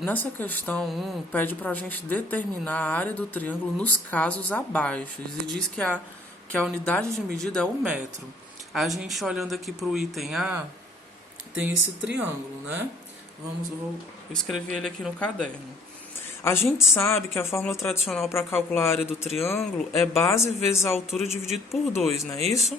Nessa questão 1, pede para a gente determinar a área do triângulo nos casos abaixo. E diz que a unidade de medida é o metro. A gente olhando aqui para o item A, tem esse triângulo, né? Vou escrever ele aqui no caderno. A gente sabe que a fórmula tradicional para calcular a área do triângulo é base vezes a altura dividido por 2, não é isso?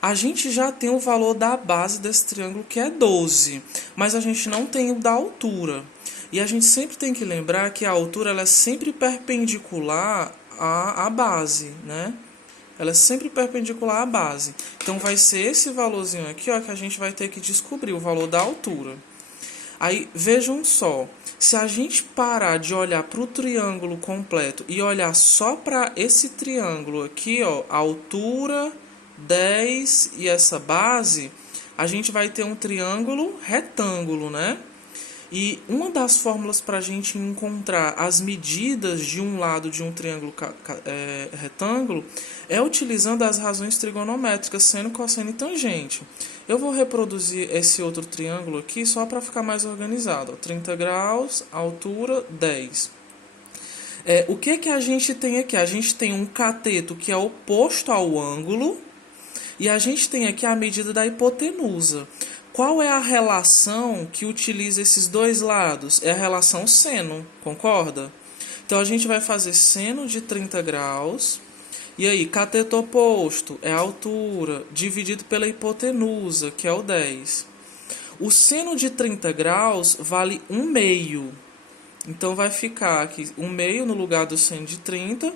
A gente já tem o valor da base desse triângulo, que é 12, mas a gente não tem o da altura. E a gente sempre tem que lembrar que a altura ela é sempre perpendicular à base, né? Ela é sempre perpendicular à base. Então, vai ser esse valorzinho aqui, ó, que a gente vai ter que descobrir o valor da altura. Aí, vejam só. Se a gente parar de olhar para o triângulo completo e olhar só para esse triângulo aqui, ó, a altura 10 e essa base, a gente vai ter um triângulo retângulo, né? E uma das fórmulas para a gente encontrar as medidas de um lado de um triângulo retângulo é utilizando as razões trigonométricas, seno, cosseno e tangente. Eu vou reproduzir esse outro triângulo aqui só para ficar mais organizado. 30 graus, altura 10. O que a gente tem aqui? A gente tem um cateto que é oposto ao ângulo e a gente tem aqui a medida da hipotenusa. Qual é a relação que utiliza esses dois lados? É a relação seno, concorda? Então, a gente vai fazer seno de 30 graus. E aí, cateto oposto é a altura dividido pela hipotenusa, que é o 10. O seno de 30 graus vale 1 meio. Então, vai ficar aqui 1 meio no lugar do seno de 30.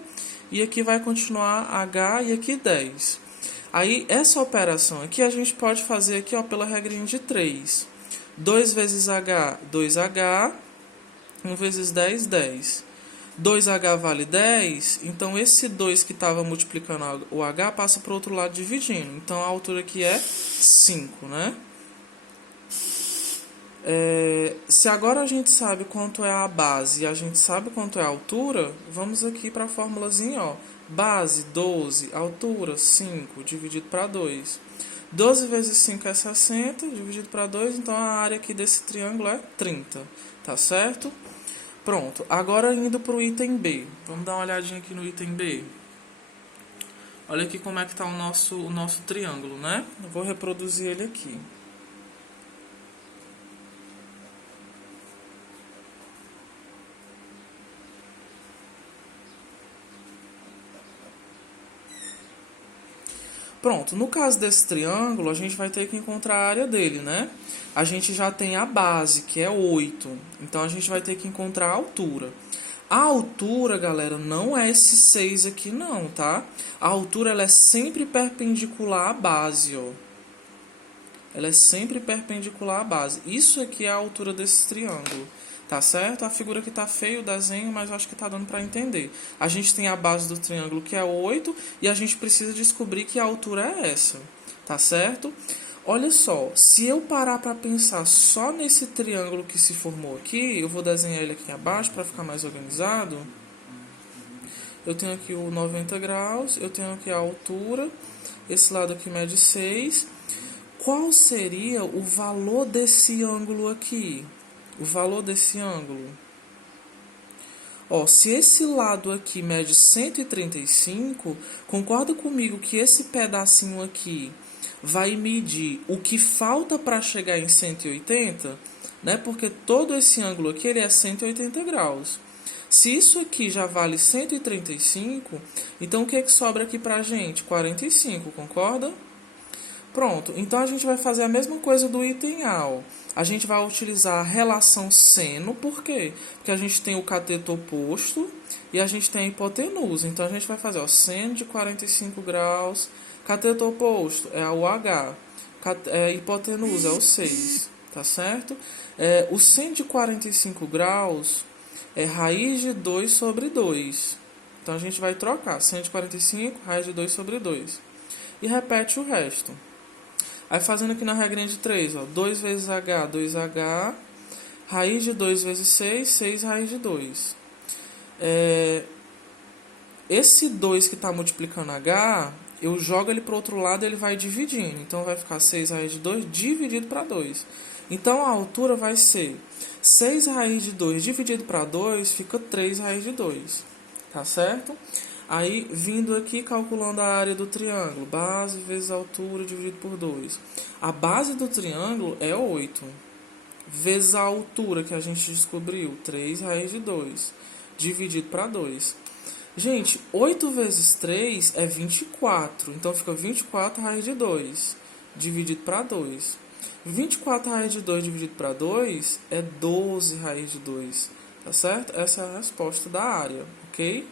E aqui vai continuar H e aqui 10. Aí, essa operação aqui a gente pode fazer aqui, ó, pela regrinha de 3. 2 vezes H, 2H. 1 vezes 10, 10. 2H vale 10, então esse 2 que estava multiplicando o H passa para o outro lado dividindo. Então, a altura aqui é 5, né? Se agora a gente sabe quanto é a base e a gente sabe quanto é a altura, vamos aqui para a formulazinha, ó. Base, 12, altura, 5, dividido para 2. 12 vezes 5 é 60, dividido para 2, então a área aqui desse triângulo é 30, tá certo? Pronto, agora indo para o item B. Vamos dar uma olhadinha aqui no item B. Olha aqui como é que está o nosso triângulo, né? Eu vou reproduzir ele aqui. Pronto, no caso desse triângulo, a gente vai ter que encontrar a área dele, né? A gente já tem a base, que é 8. Então, a gente vai ter que encontrar a altura. A altura, galera, não é esse 6 aqui não, tá? A altura, ela é sempre perpendicular à base, ó. Ela é sempre perpendicular à base. Isso aqui é a altura desse triângulo. Tá certo? A figura que tá feio o desenho, mas eu acho que tá dando para entender. A gente tem a base do triângulo que é 8 e a gente precisa descobrir que a altura é essa. Tá certo? Olha só, se eu parar para pensar só nesse triângulo que se formou aqui, eu vou desenhar ele aqui abaixo para ficar mais organizado. Eu tenho aqui o 90 graus, eu tenho aqui a altura, esse lado aqui mede 6. Qual seria o valor desse ângulo aqui? O valor desse ângulo. Ó, se esse lado aqui mede 135, concorda comigo que esse pedacinho aqui vai medir o que falta para chegar em 180, né? Porque todo esse ângulo aqui ele é 180 graus. Se isso aqui já vale 135, então o que é que sobra aqui para a gente? 45, concorda? Pronto, então a gente vai fazer a mesma coisa do item A, ó. A gente vai utilizar a relação seno, por quê? Porque a gente tem o cateto oposto e a gente tem a hipotenusa. Então, a gente vai fazer, ó, seno de 45 graus, cateto oposto é o H, hipotenusa é o 6, tá certo? O seno de 45 graus é raiz de 2 sobre 2. Então, a gente vai trocar, seno de 45, raiz de 2 sobre 2. E repete o resto. Aí, fazendo aqui na regrinha de 3, ó, 2 vezes H, 2H, raiz de 2 vezes 6, 6 raiz de 2. Esse 2 que está multiplicando H, eu jogo ele para o outro lado e ele vai dividindo. Então, vai ficar 6 raiz de 2 dividido para 2. Então, a altura vai ser 6 raiz de 2 dividido para 2, fica 3 raiz de 2. Tá certo? Aí, vindo aqui, calculando a área do triângulo. Base vezes altura dividido por 2. A base do triângulo é 8. Vezes a altura que a gente descobriu. 3 raiz de 2. Dividido para 2. Gente, 8 vezes 3 é 24. Então, fica 24 raiz de 2. Dividido para 2. 24 raiz de 2 dividido para 2 é 12 raiz de 2. Tá certo? Essa é a resposta da área, ok?